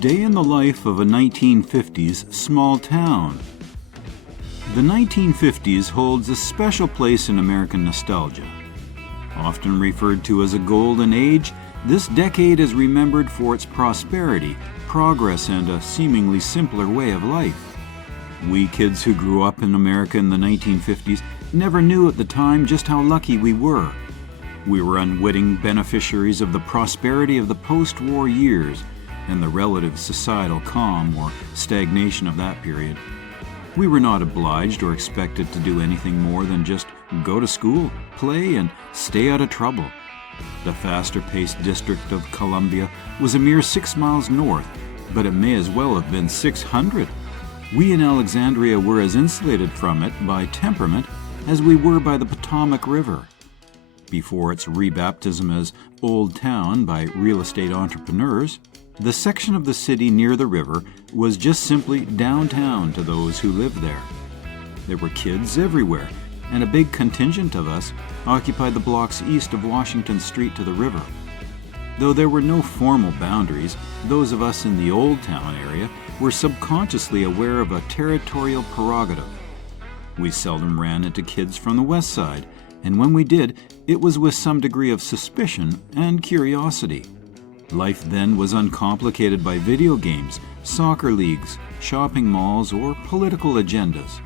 Day in the life of a 1950s small town. The 1950s holds a special place in American nostalgia. Often referred to as a golden age, this decade is remembered for its prosperity, progress, and a seemingly simpler way of life. We kids who grew up in America in the 1950s never knew at the time just how lucky we were. We were unwitting beneficiaries of the prosperity of the post-war years and the relative societal calm or stagnation of that period. We were not obliged or expected to do anything more than just go to school, play, and stay out of trouble. The faster-paced District of Columbia was a mere 6 miles north, but it may as well have been 600. We in Alexandria were as insulated from it by temperament as we were by the Potomac River. Before its rebaptism as Old Town by real estate entrepreneurs, the section of the city near the river was just simply downtown to those who lived there. There were kids everywhere, and a big contingent of us occupied the blocks east of Washington Street to the river. Though there were no formal boundaries, those of us in the Old Town area were subconsciously aware of a territorial prerogative. We seldom ran into kids from the West Side, and when we did, it was with some degree of suspicion and curiosity. Life then was uncomplicated by video games, soccer leagues, shopping malls, or political agendas.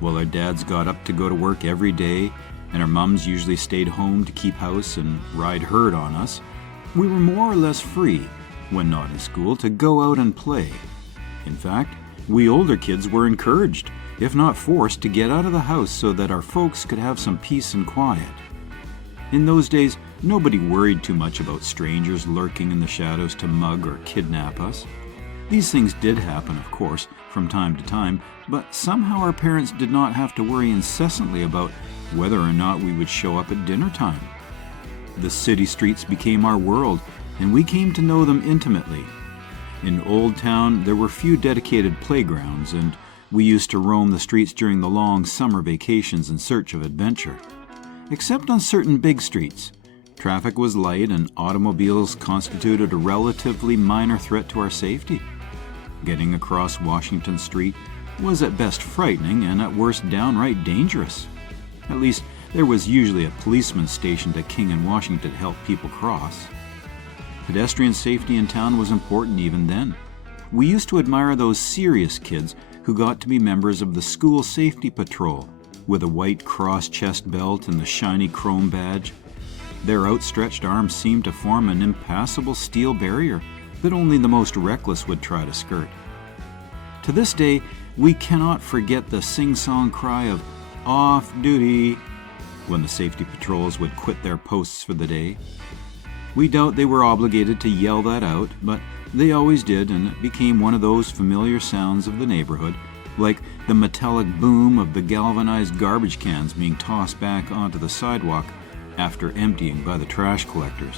While our dads got up to go to work every day, and our mums usually stayed home to keep house and ride herd on us, we were more or less free, when not in school, to go out and play. In fact, we older kids were encouraged, if not forced, to get out of the house so that our folks could have some peace and quiet. In those days, nobody worried too much about strangers lurking in the shadows to mug or kidnap us. These things did happen, of course, from time to time, but somehow our parents did not have to worry incessantly about whether or not we would show up at dinner time. The city streets became our world, and we came to know them intimately. In Old Town, there were few dedicated playgrounds, and we used to roam the streets during the long summer vacations in search of adventure. Except on certain big streets, traffic was light and automobiles constituted a relatively minor threat to our safety. Getting across Washington Street was at best frightening and at worst downright dangerous. At least, there was usually a policeman stationed at King and Washington to help people cross. Pedestrian safety in town was important even then. We used to admire those serious kids who got to be members of the school safety patrol, with a white cross-chest belt and the shiny chrome badge. Their outstretched arms seemed to form an impassable steel barrier that only the most reckless would try to skirt. To this day, we cannot forget the sing-song cry of "off duty" when the safety patrols would quit their posts for the day. We doubt they were obligated to yell that out, but they always did, and it became one of those familiar sounds of the neighborhood, like the metallic boom of the galvanized garbage cans being tossed back onto the sidewalk after emptying by the trash collectors.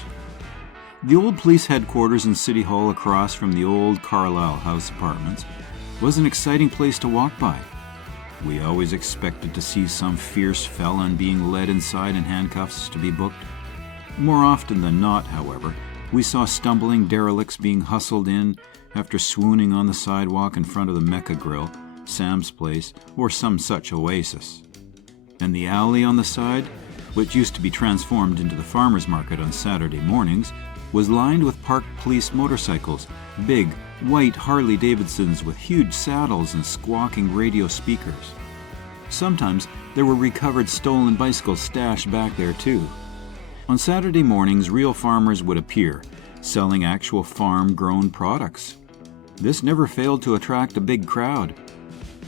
The old police headquarters in City Hall across from the old Carlisle House apartments was an exciting place to walk by. We always expected to see some fierce felon being led inside in handcuffs to be booked. More often than not, however, we saw stumbling derelicts being hustled in after swooning on the sidewalk in front of the Mecca Grill, Sam's Place, or some such oasis. And the alley on the side, which used to be transformed into the farmers market on Saturday mornings, was lined with parked police motorcycles, big, white Harley-Davidsons with huge saddles and squawking radio speakers. Sometimes there were recovered stolen bicycles stashed back there too. On Saturday mornings, real farmers would appear, selling actual farm-grown products. This never failed to attract a big crowd.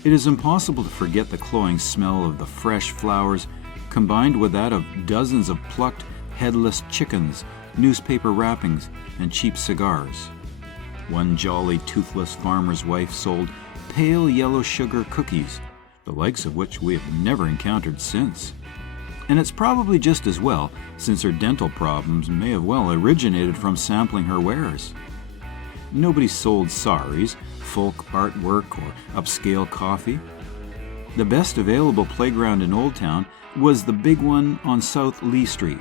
It is impossible to forget the cloying smell of the fresh flowers, combined with that of dozens of plucked, headless chickens, newspaper wrappings, and cheap cigars. One jolly, toothless farmer's wife sold pale yellow sugar cookies, the likes of which we have never encountered since. And it's probably just as well, since her dental problems may have well originated from sampling her wares. Nobody sold saris, folk artwork, or upscale coffee. The best available playground in Old Town was the big one on South Lee Street.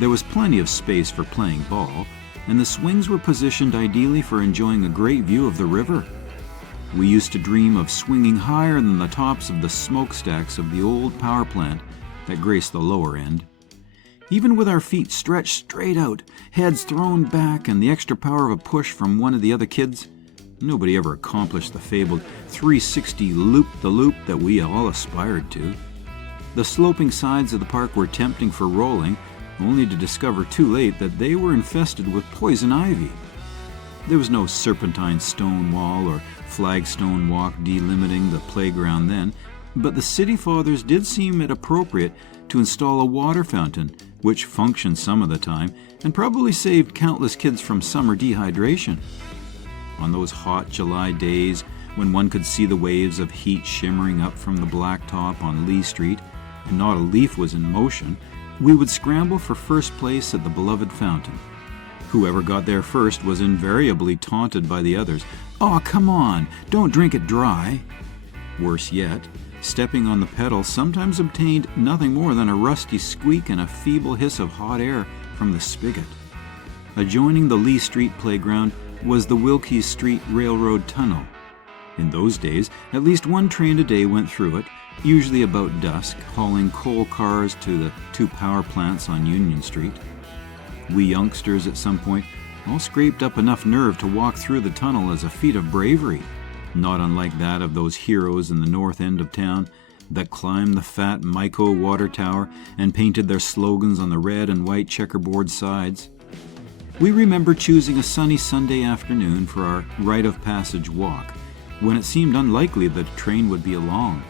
There was plenty of space for playing ball, and the swings were positioned ideally for enjoying a great view of the river. We used to dream of swinging higher than the tops of the smokestacks of the old power plant that graced the lower end. Even with our feet stretched straight out, heads thrown back, and the extra power of a push from one of the other kids, nobody ever accomplished the fabled 360 loop-the-loop that we all aspired to. The sloping sides of the park were tempting for rolling, only to discover too late that they were infested with poison ivy. There was no serpentine stone wall or flagstone walk delimiting the playground then, but the city fathers did seem it appropriate to install a water fountain, which functioned some of the time and probably saved countless kids from summer dehydration. On those hot July days when one could see the waves of heat shimmering up from the blacktop on Lee Street and not a leaf was in motion, we would scramble for first place at the beloved fountain. Whoever got there first was invariably taunted by the others. "Oh, come on, don't drink it dry." Worse yet, stepping on the pedal sometimes obtained nothing more than a rusty squeak and a feeble hiss of hot air from the spigot. Adjoining the Lee Street playground was the Wilkes Street Railroad Tunnel. In those days, at least one train a day went through it, usually about dusk, hauling coal cars to the two power plants on Union Street. We youngsters at some point all scraped up enough nerve to walk through the tunnel as a feat of bravery, not unlike that of those heroes in the north end of town that climbed the fat Miko water tower and painted their slogans on the red and white checkerboard sides. We remember choosing a sunny Sunday afternoon for our rite of passage walk, when it seemed unlikely that a train would be along.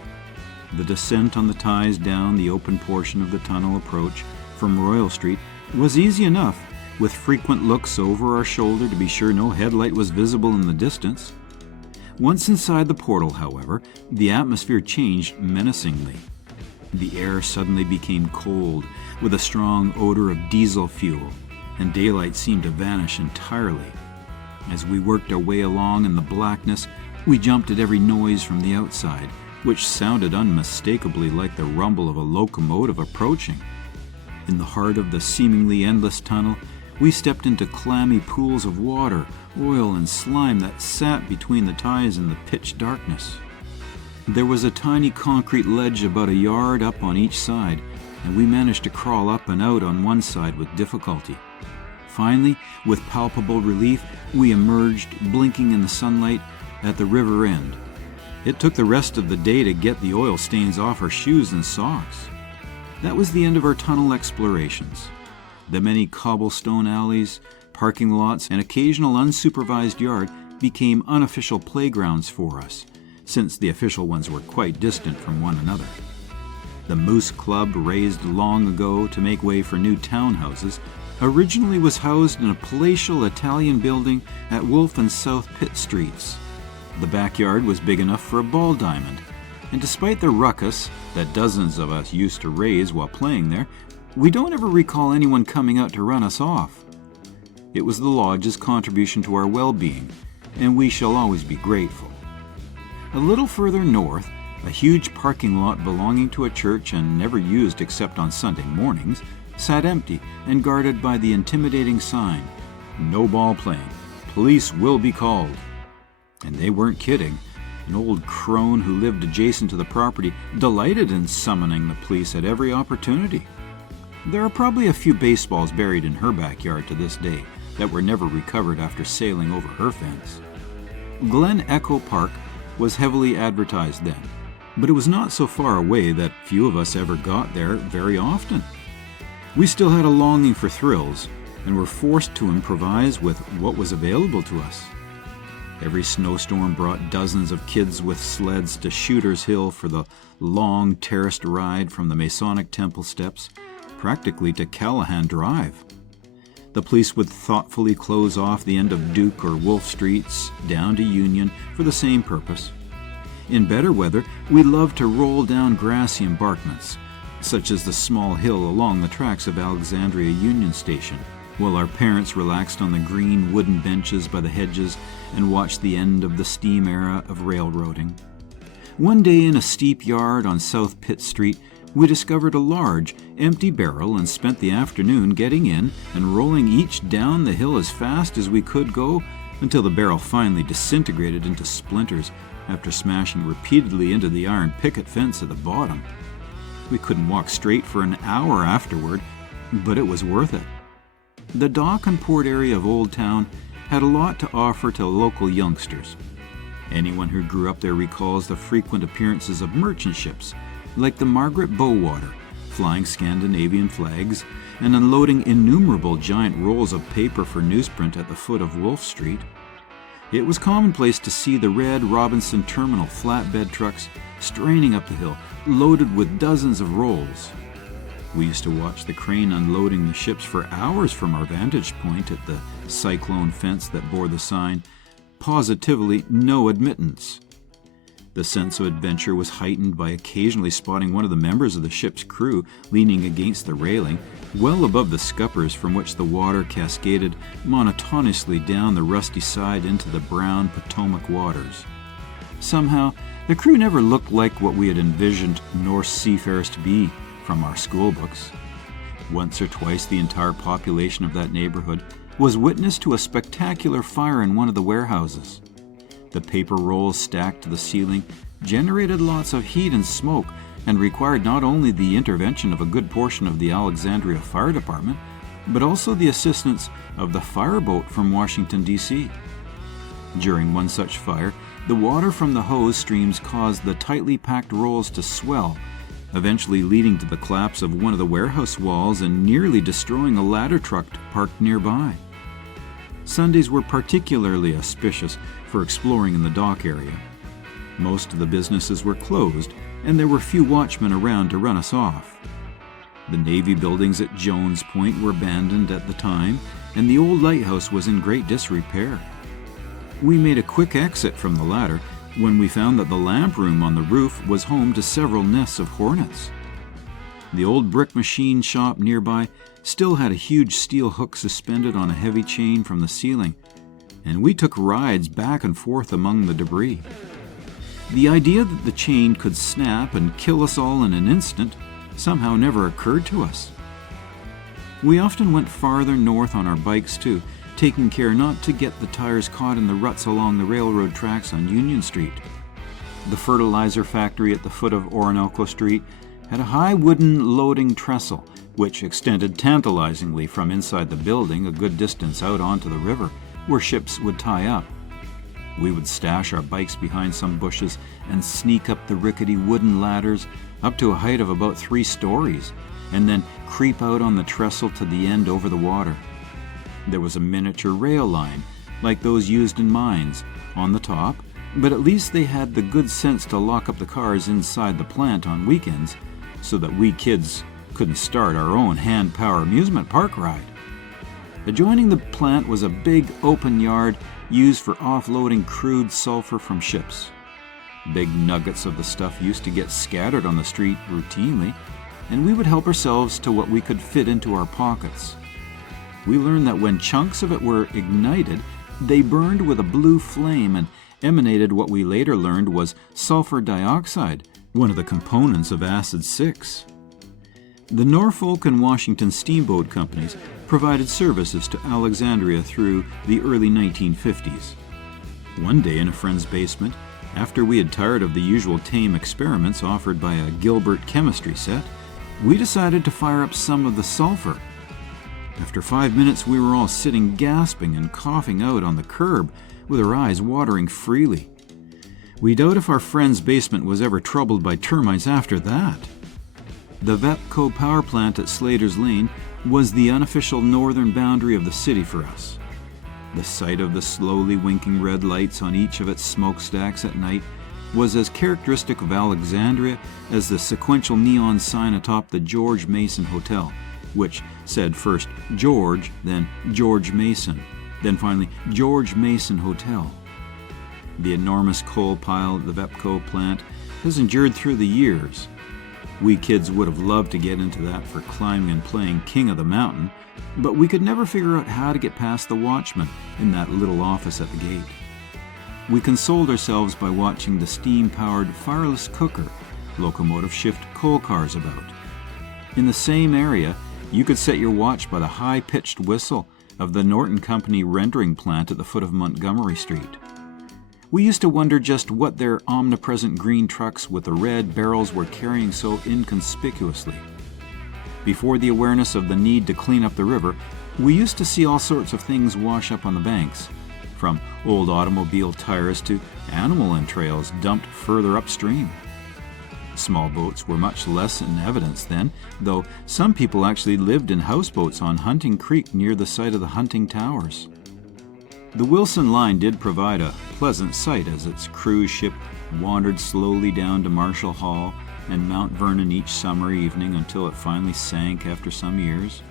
The descent on the ties down the open portion of the tunnel approach from Royal Street was easy enough, with frequent looks over our shoulder to be sure no headlight was visible in the distance. Once inside the portal, however, the atmosphere changed menacingly. The air suddenly became cold, with a strong odor of diesel fuel, and daylight seemed to vanish entirely. As we worked our way along in the blackness, we jumped at every noise from the outside, which sounded unmistakably like the rumble of a locomotive approaching. In the heart of the seemingly endless tunnel, we stepped into clammy pools of water, oil, and slime that sat between the ties in the pitch darkness. There was a tiny concrete ledge about a yard up on each side, and we managed to crawl up and out on one side with difficulty. Finally, with palpable relief, we emerged, blinking in the sunlight, at the river end. It took the rest of the day to get the oil stains off our shoes and socks. That was the end of our tunnel explorations. The many cobblestone alleys, parking lots, and occasional unsupervised yard became unofficial playgrounds for us, since the official ones were quite distant from one another. The Moose Club, raised long ago to make way for new townhouses, originally was housed in a palatial Italian building at Wolf and South Pitt Streets. The backyard was big enough for a ball diamond, and despite the ruckus that dozens of us used to raise while playing there, we don't ever recall anyone coming out to run us off. It was the lodge's contribution to our well-being, and we shall always be grateful. A little further north, a huge parking lot belonging to a church and never used except on Sunday mornings, sat empty and guarded by the intimidating sign, "No ball playing. Police will be called." And they weren't kidding. An old crone who lived adjacent to the property delighted in summoning the police at every opportunity. There are probably a few baseballs buried in her backyard to this day that were never recovered after sailing over her fence. Glen Echo Park was heavily advertised then, but it was not so far away that few of us ever got there very often. We still had a longing for thrills and were forced to improvise with what was available to us. Every snowstorm brought dozens of kids with sleds to Shooter's Hill for the long terraced ride from the Masonic Temple steps, practically to Callahan Drive. The police would thoughtfully close off the end of Duke or Wolf Streets down to Union for the same purpose. In better weather, we loved to roll down grassy embankments, such as the small hill along the tracks of Alexandria Union Station, while our parents relaxed on the green wooden benches by the hedges and watched the end of the steam era of railroading. One day in a steep yard on South Pitt Street, we discovered a large, empty barrel and spent the afternoon getting in and rolling each down the hill as fast as we could go until the barrel finally disintegrated into splinters after smashing repeatedly into the iron picket fence at the bottom. We couldn't walk straight for an hour afterward, but it was worth it. The dock and port area of Old Town had a lot to offer to local youngsters. Anyone who grew up there recalls the frequent appearances of merchant ships, like the Margaret Bowater, flying Scandinavian flags and unloading innumerable giant rolls of paper for newsprint at the foot of Wolfe Street. It was commonplace to see the red Robinson Terminal flatbed trucks straining up the hill, loaded with dozens of rolls. We used to watch the crane unloading the ships for hours from our vantage point at the cyclone fence that bore the sign, "Positively no admittance." The sense of adventure was heightened by occasionally spotting one of the members of the ship's crew leaning against the railing, well above the scuppers from which the water cascaded monotonously down the rusty side into the brown Potomac waters. Somehow, the crew never looked like what we had envisioned Norse seafarers to be from our school books. Once or twice the entire population of that neighborhood was witness to a spectacular fire in one of the warehouses. The paper rolls stacked to the ceiling generated lots of heat and smoke and required not only the intervention of a good portion of the Alexandria Fire Department, but also the assistance of the fireboat from Washington, D.C. During one such fire, the water from the hose streams caused the tightly packed rolls to swell, eventually leading to the collapse of one of the warehouse walls and nearly destroying a ladder truck parked nearby. Sundays were particularly auspicious for exploring in the dock area. Most of the businesses were closed, and there were few watchmen around to run us off. The Navy buildings at Jones Point were abandoned at the time, and the old lighthouse was in great disrepair. We made a quick exit from the latter when we found that the lamp room on the roof was home to several nests of hornets. The old brick machine shop nearby still had a huge steel hook suspended on a heavy chain from the ceiling, and we took rides back and forth among the debris. The idea that the chain could snap and kill us all in an instant somehow never occurred to us. We often went farther north on our bikes too, taking care not to get the tires caught in the ruts along the railroad tracks on Union Street. The fertilizer factory at the foot of Orinoco Street had a high wooden loading trestle, which extended tantalizingly from inside the building a good distance out onto the river, where ships would tie up. We would stash our bikes behind some bushes and sneak up the rickety wooden ladders up to a height of about 3 stories, and then creep out on the trestle to the end over the water. There was a miniature rail line, like those used in mines, on the top, but at least they had the good sense to lock up the cars inside the plant on weekends so that we kids couldn't start our own hand-power amusement park ride. Adjoining the plant was a big open yard used for offloading crude sulfur from ships. Big nuggets of the stuff used to get scattered on the street routinely, and we would help ourselves to what we could fit into our pockets. We learned that when chunks of it were ignited, they burned with a blue flame and emanated what we later learned was sulfur dioxide, one of the components of acid 6. The Norfolk and Washington steamboat companies provided services to Alexandria through the early 1950s. One day in a friend's basement, after we had tired of the usual tame experiments offered by a Gilbert chemistry set, we decided to fire up some of the sulfur. After 5 minutes, we were all sitting gasping and coughing out on the curb with our eyes watering freely. We doubt if our friend's basement was ever troubled by termites after that. The VEPCO power plant at Slater's Lane was the unofficial northern boundary of the city for us. The sight of the slowly winking red lights on each of its smokestacks at night was as characteristic of Alexandria as the sequential neon sign atop the George Mason Hotel, which said first George, then George Mason, then finally George Mason Hotel. The enormous coal pile at the VEPCO plant has endured through the years. We kids would have loved to get into that for climbing and playing King of the Mountain, but we could never figure out how to get past the watchman in that little office at the gate. We consoled ourselves by watching the steam-powered fireless cooker locomotive shift coal cars about. In the same area, you could set your watch by the high-pitched whistle of the Norton Company rendering plant at the foot of Montgomery Street. We used to wonder just what their omnipresent green trucks with the red barrels were carrying so inconspicuously. Before the awareness of the need to clean up the river, we used to see all sorts of things wash up on the banks, from old automobile tires to animal entrails dumped further upstream. Small boats were much less in evidence then, though some people actually lived in houseboats on Hunting Creek near the site of the Hunting Towers. The Wilson Line did provide a pleasant sight as its cruise ship wandered slowly down to Marshall Hall and Mount Vernon each summer evening until it finally sank after some years.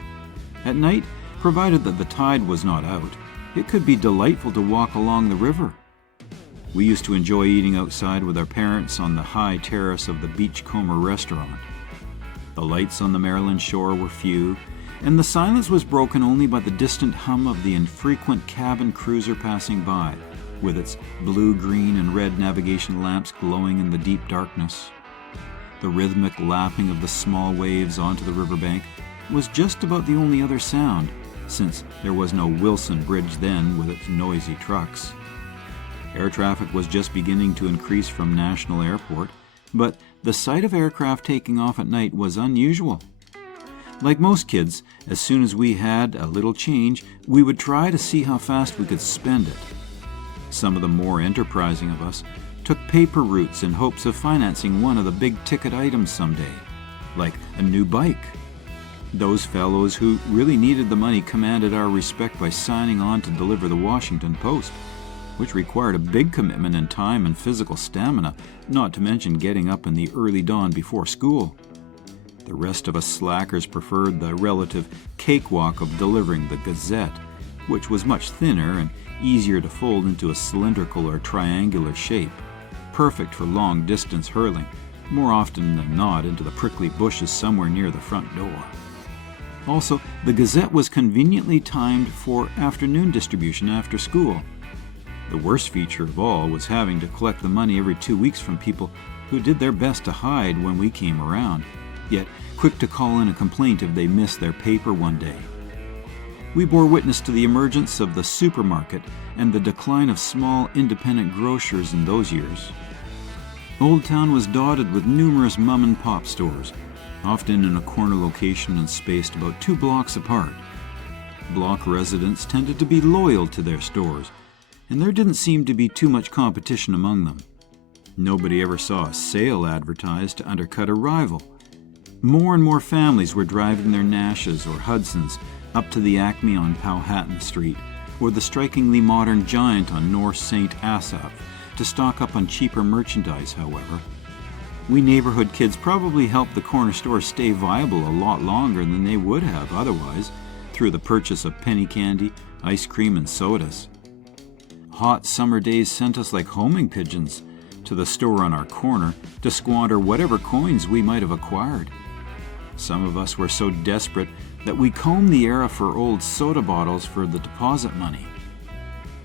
At night, provided that the tide was not out, it could be delightful to walk along the river. We used to enjoy eating outside with our parents on the high terrace of the Beachcomber restaurant. The lights on the Maryland shore were few, and the silence was broken only by the distant hum of the infrequent cabin cruiser passing by, with its blue, green, and red navigation lamps glowing in the deep darkness. The rhythmic lapping of the small waves onto the riverbank was just about the only other sound, since there was no Wilson Bridge then with its noisy trucks. Air traffic was just beginning to increase from National Airport, but the sight of aircraft taking off at night was unusual. Like most kids, as soon as we had a little change, we would try to see how fast we could spend it. Some of the more enterprising of us took paper routes in hopes of financing one of the big-ticket items someday, like a new bike. Those fellows who really needed the money commanded our respect by signing on to deliver the Washington Post, which required a big commitment in time and physical stamina, not to mention getting up in the early dawn before school. The rest of us slackers preferred the relative cakewalk of delivering the Gazette, which was much thinner and easier to fold into a cylindrical or triangular shape, perfect for long-distance hurling, more often than not into the prickly bushes somewhere near the front door. Also, the Gazette was conveniently timed for afternoon distribution after school. The worst feature of all was having to collect the money every 2 weeks from people who did their best to hide when we came around, yet quick to call in a complaint if they missed their paper one day. We bore witness to the emergence of the supermarket and the decline of small independent grocers in those years. Old Town was dotted with numerous mom-and-pop stores, often in a corner location and spaced about 2 blocks apart. Block residents tended to be loyal to their stores, and there didn't seem to be too much competition among them. Nobody ever saw a sale advertised to undercut a rival. More and more families were driving their Nashes or Hudsons up to the Acme on Powhatan Street, or the strikingly modern Giant on North St. Asaph, to stock up on cheaper merchandise, however. We neighborhood kids probably helped the corner store stay viable a lot longer than they would have otherwise, through the purchase of penny candy, ice cream, and sodas. Hot summer days sent us like homing pigeons to the store on our corner to squander whatever coins we might have acquired. Some of us were so desperate that we combed the era for old soda bottles for the deposit money.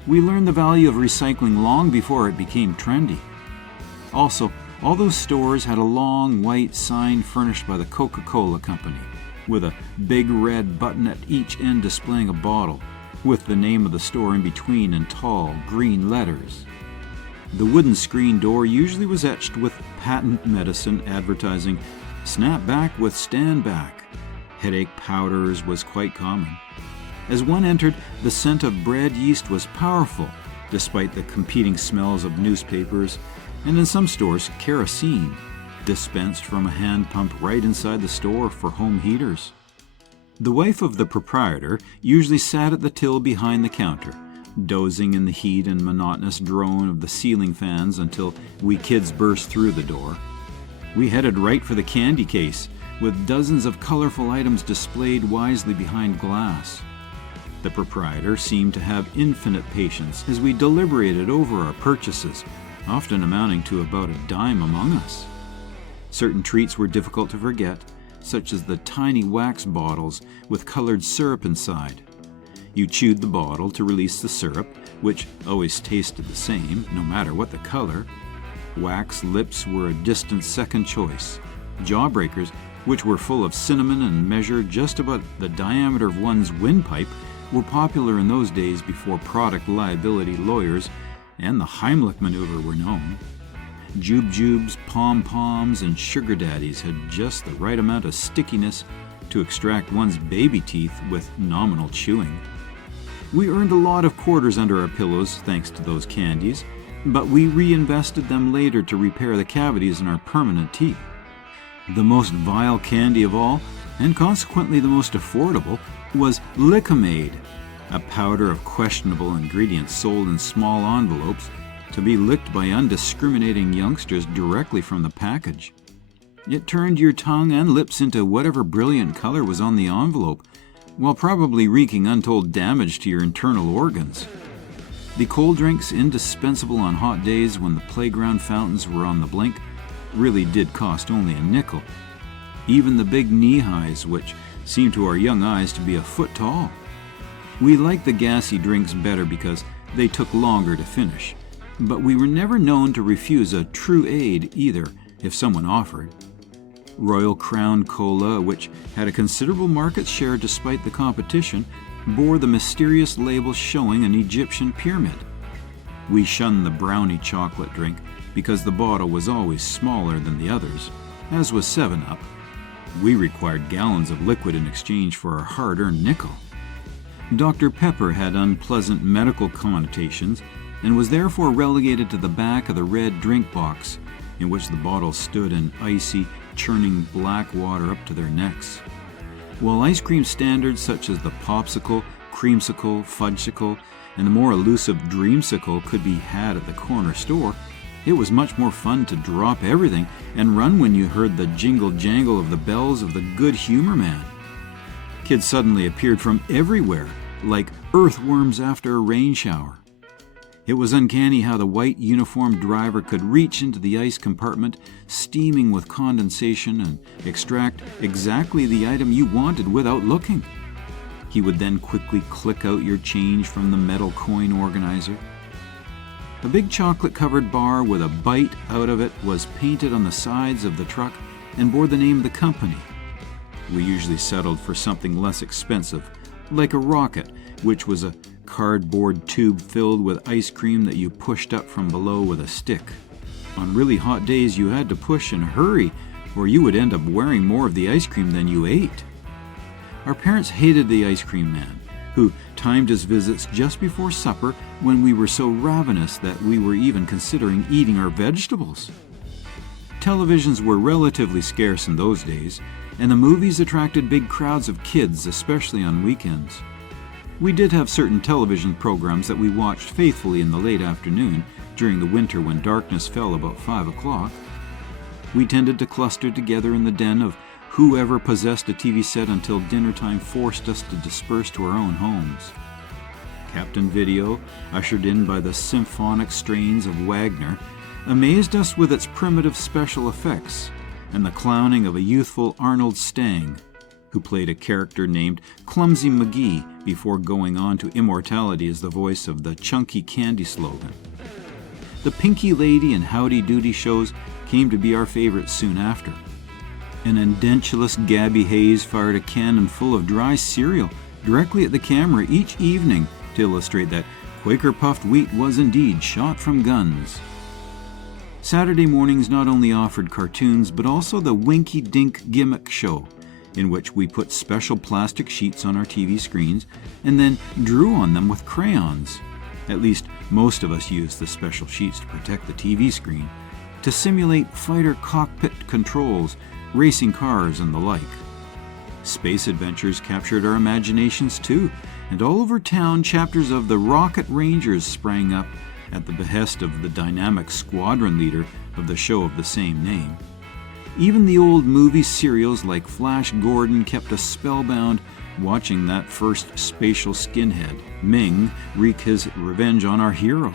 We learned the value of recycling long before it became trendy. Also, all those stores had a long white sign furnished by the Coca-Cola Company, with a big red button at each end displaying a bottle, with the name of the store in between in tall green letters. The wooden screen door usually was etched with patent medicine advertising "Snap back with stand back." Headache powders was quite common. As one entered, the scent of bread yeast was powerful, despite the competing smells of newspapers, and in some stores, kerosene, dispensed from a hand pump right inside the store for home heaters. The wife of the proprietor usually sat at the till behind the counter, dozing in the heat and monotonous drone of the ceiling fans until we kids burst through the door. We headed right for the candy case, with dozens of colorful items displayed wisely behind glass. The proprietor seemed to have infinite patience as we deliberated over our purchases, often amounting to about a dime among us. Certain treats were difficult to forget, such as the tiny wax bottles with colored syrup inside. You chewed the bottle to release the syrup, which always tasted the same, no matter what the color. Wax lips were a distant second choice. Jawbreakers, which were full of cinnamon and measured just about the diameter of one's windpipe, were popular in those days before product liability lawyers and the Heimlich maneuver were known. Jubes, pom-poms, and sugar daddies had just the right amount of stickiness to extract one's baby teeth with nominal chewing. We earned a lot of quarters under our pillows thanks to those candies, but we reinvested them later to repair the cavities in our permanent teeth. The most vile candy of all, and consequently the most affordable, was Lick-O-Maid, a powder of questionable ingredients sold in small envelopes to be licked by undiscriminating youngsters directly from the package. It turned your tongue and lips into whatever brilliant color was on the envelope, while probably wreaking untold damage to your internal organs. The cold drinks, indispensable on hot days when the playground fountains were on the blink, really did cost only a nickel. Even the big knee-highs, which seemed to our young eyes to be a foot tall. We liked the gassy drinks better because they took longer to finish, but we were never known to refuse a true aid either if someone offered. Royal Crown Cola, which had a considerable market share despite the competition, bore the mysterious label showing an Egyptian pyramid. We shunned the brownie chocolate drink because the bottle was always smaller than the others, as was 7-Up. We required gallons of liquid in exchange for our hard-earned nickel. Dr. Pepper had unpleasant medical connotations and was therefore relegated to the back of the red drink box, in which the bottles stood in icy, churning black water up to their necks. While ice cream standards such as the Popsicle, Creamsicle, Fudgesicle, and the more elusive Dreamsicle could be had at the corner store, it was much more fun to drop everything and run when you heard the jingle-jangle of the bells of the Good Humor Man. Kids suddenly appeared from everywhere, like earthworms after a rain shower. It was uncanny how the white uniformed driver could reach into the ice compartment, steaming with condensation, and extract exactly the item you wanted without looking. He would then quickly click out your change from the metal coin organizer. A big chocolate-covered bar with a bite out of it was painted on the sides of the truck and bore the name of the company. We usually settled for something less expensive, like a rocket, which was a cardboard tube filled with ice cream that you pushed up from below with a stick. On really hot days, you had to push and hurry, or you would end up wearing more of the ice cream than you ate. Our parents hated the ice cream man, who timed his visits just before supper when we were so ravenous that we were even considering eating our vegetables. Televisions were relatively scarce in those days, and the movies attracted big crowds of kids, especially on weekends. We did have certain television programs that we watched faithfully in the late afternoon during the winter when darkness fell about 5 o'clock. We tended to cluster together in the den of whoever possessed a TV set until dinner time forced us to disperse to our own homes. Captain Video, ushered in by the symphonic strains of Wagner, amazed us with its primitive special effects and the clowning of a youthful Arnold Stang, who played a character named Clumsy McGee before going on to immortality as the voice of the Chunky Candy slogan. The Pinky Lady and Howdy Doody shows came to be our favorites soon after. An edentulous Gabby Hayes fired a cannon full of dry cereal directly at the camera each evening to illustrate that Quaker puffed wheat was indeed shot from guns. Saturday mornings not only offered cartoons but also the Winky Dink Gimmick Show, in which we put special plastic sheets on our TV screens and then drew on them with crayons. At least most of us used the special sheets to protect the TV screen, to simulate fighter cockpit controls, racing cars, and the like. Space adventures captured our imaginations too, and all over town chapters of the Rocket Rangers sprang up at the behest of the dynamic squadron leader of the show of the same name. Even the old movie serials like Flash Gordon kept us spellbound watching that first spatial skinhead, Ming, wreak his revenge on our hero.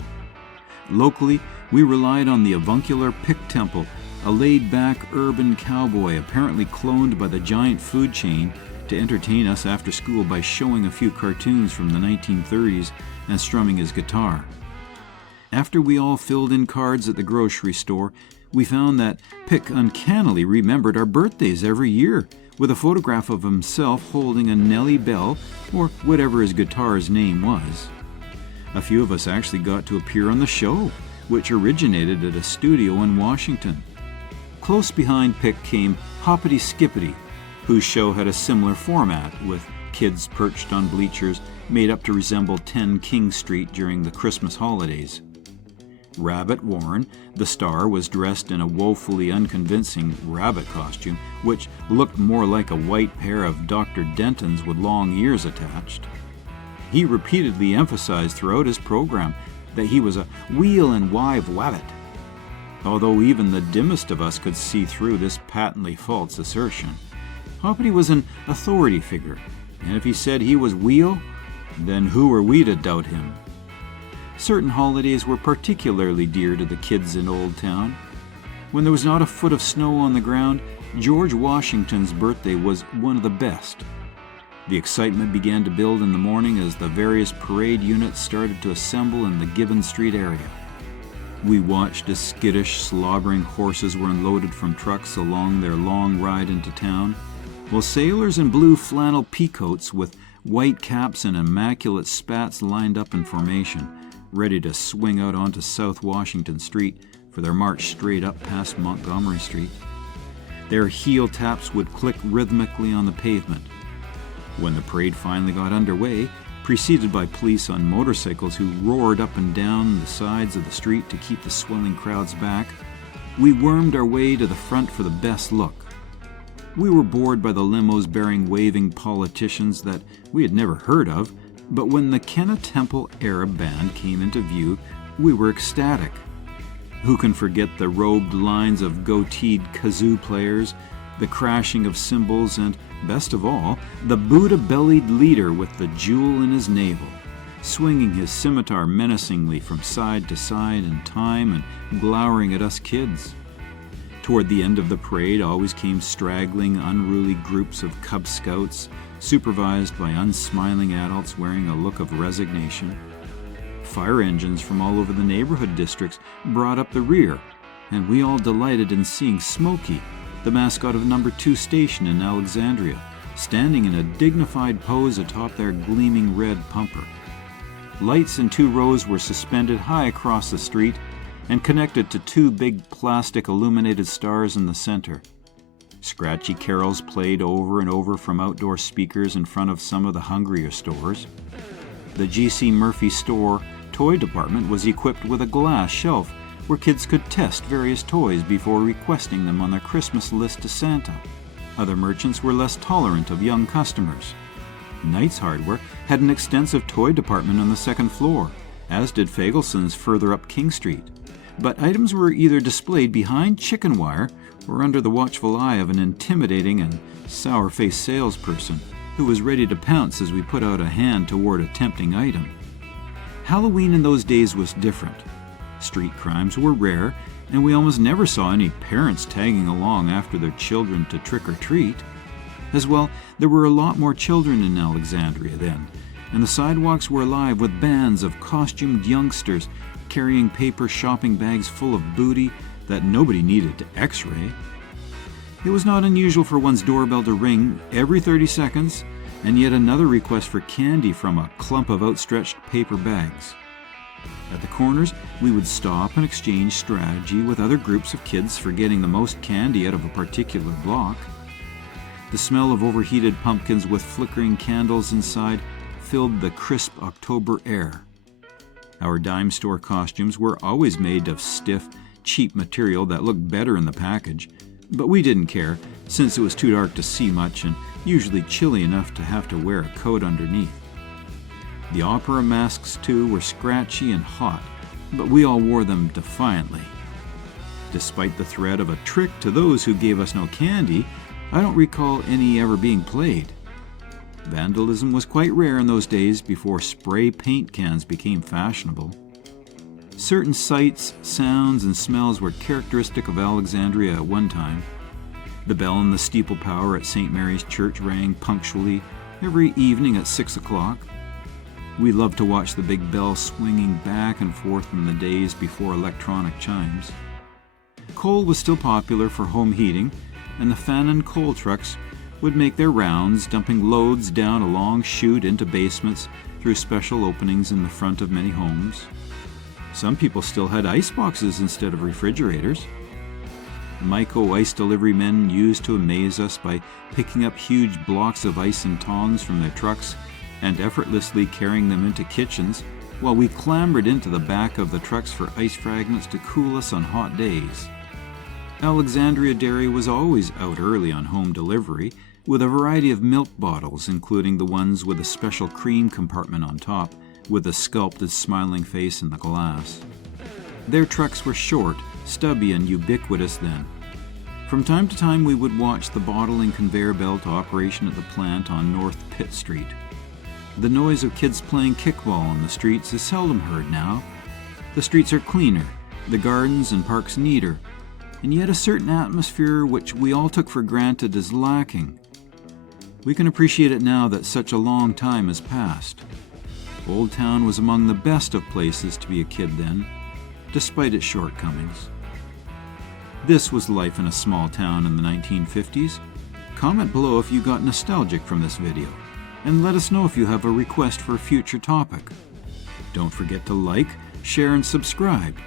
Locally, we relied on the avuncular Pick Temple, a laid-back urban cowboy apparently cloned by the giant food chain, to entertain us after school by showing a few cartoons from the 1930s and strumming his guitar. After we all filled in cards at the grocery store, we found that Pick uncannily remembered our birthdays every year, with a photograph of himself holding a Nellie Bell, or whatever his guitar's name was. A few of us actually got to appear on the show, which originated at a studio in Washington. Close behind Pick came Hoppity Skippity, whose show had a similar format, with kids perched on bleachers made up to resemble 10 King Street during the Christmas holidays. Rabbit Warren, the star, was dressed in a woefully unconvincing rabbit costume, which looked more like a white pair of Dr. Denton's with long ears attached. He repeatedly emphasized throughout his program that he was a wheel and wive wabbit, although even the dimmest of us could see through this patently false assertion. Hoppity was an authority figure, and if he said he was wheel, then who were we to doubt him? Certain holidays were particularly dear to the kids in Old Town. When there was not a foot of snow on the ground, George Washington's birthday was one of the best. The excitement began to build in the morning as the various parade units started to assemble in the Gibbon Street area. We watched as skittish, slobbering horses were unloaded from trucks along their long ride into town, while sailors in blue flannel peacoats with white caps and immaculate spats lined up in formation, ready to swing out onto South Washington Street for their march straight up past Montgomery Street. Their heel taps would click rhythmically on the pavement. When the parade finally got underway, preceded by police on motorcycles who roared up and down the sides of the street to keep the swelling crowds back, we wormed our way to the front for the best look. We were bored by the limos bearing waving politicians that we had never heard of, but when the Kenna Temple Arab Band came into view, we were ecstatic. Who can forget the robed lines of goateed kazoo players, the crashing of cymbals, and, best of all, the Buddha-bellied leader with the jewel in his navel, swinging his scimitar menacingly from side to side in time and glowering at us kids. Toward the end of the parade always came straggling, unruly groups of Cub Scouts, supervised by unsmiling adults wearing a look of resignation. Fire engines from all over the neighborhood districts brought up the rear, and we all delighted in seeing Smokey, the mascot of No. 2 station in Alexandria, standing in a dignified pose atop their gleaming red pumper. Lights in 2 rows were suspended high across the street and connected to 2 big plastic illuminated stars in the center. Scratchy carols played over and over from outdoor speakers in front of some of the hungrier stores. The G.C. Murphy store toy department was equipped with a glass shelf where kids could test various toys before requesting them on their Christmas list to Santa. Other merchants were less tolerant of young customers. Knight's Hardware had an extensive toy department on the 2nd floor, as did Fagelson's further up King Street. But items were either displayed behind chicken wire or under the watchful eye of an intimidating and sour-faced salesperson who was ready to pounce as we put out a hand toward a tempting item. Halloween in those days was different. Street crimes were rare, and we almost never saw any parents tagging along after their children to trick or treat. As well, there were a lot more children in Alexandria then, and the sidewalks were alive with bands of costumed youngsters carrying paper shopping bags full of booty that nobody needed to x-ray. It was not unusual for one's doorbell to ring every 30 seconds, and yet another request for candy from a clump of outstretched paper bags. At the corners, we would stop and exchange strategy with other groups of kids for getting the most candy out of a particular block. The smell of overheated pumpkins with flickering candles inside filled the crisp October air. Our dime store costumes were always made of stiff, cheap material that looked better in the package, but we didn't care, since it was too dark to see much and usually chilly enough to have to wear a coat underneath. The opera masks, too, were scratchy and hot, but we all wore them defiantly. Despite the threat of a trick to those who gave us no candy, I don't recall any ever being played. Vandalism was quite rare in those days before spray paint cans became fashionable. Certain sights, sounds, and smells were characteristic of Alexandria at one time. The bell in the steeple tower at St. Mary's Church rang punctually every evening at 6 o'clock. We loved to watch the big bell swinging back and forth in the days before electronic chimes. Coal was still popular for home heating, and the Fannin coal trucks would make their rounds, dumping loads down a long chute into basements through special openings in the front of many homes. Some people still had ice boxes instead of refrigerators. Myco ice delivery men used to amaze us by picking up huge blocks of ice and tongs from their trucks and effortlessly carrying them into kitchens while we clambered into the back of the trucks for ice fragments to cool us on hot days. Alexandria Dairy was always out early on home delivery with a variety of milk bottles, including the ones with a special cream compartment on top with a sculpted smiling face in the glass. Their trucks were short, stubby, and ubiquitous then. From time to time we would watch the bottling conveyor belt operation at the plant on North Pitt Street. The noise of kids playing kickball on the streets is seldom heard now. The streets are cleaner, the gardens and parks neater, and yet a certain atmosphere which we all took for granted is lacking. We can appreciate it now that such a long time has passed. Old Town was among the best of places to be a kid then, despite its shortcomings. This was life in a small town in the 1950s. Comment below if you got nostalgic from this video, and let us know if you have a request for a future topic. Don't forget to like, share, and subscribe.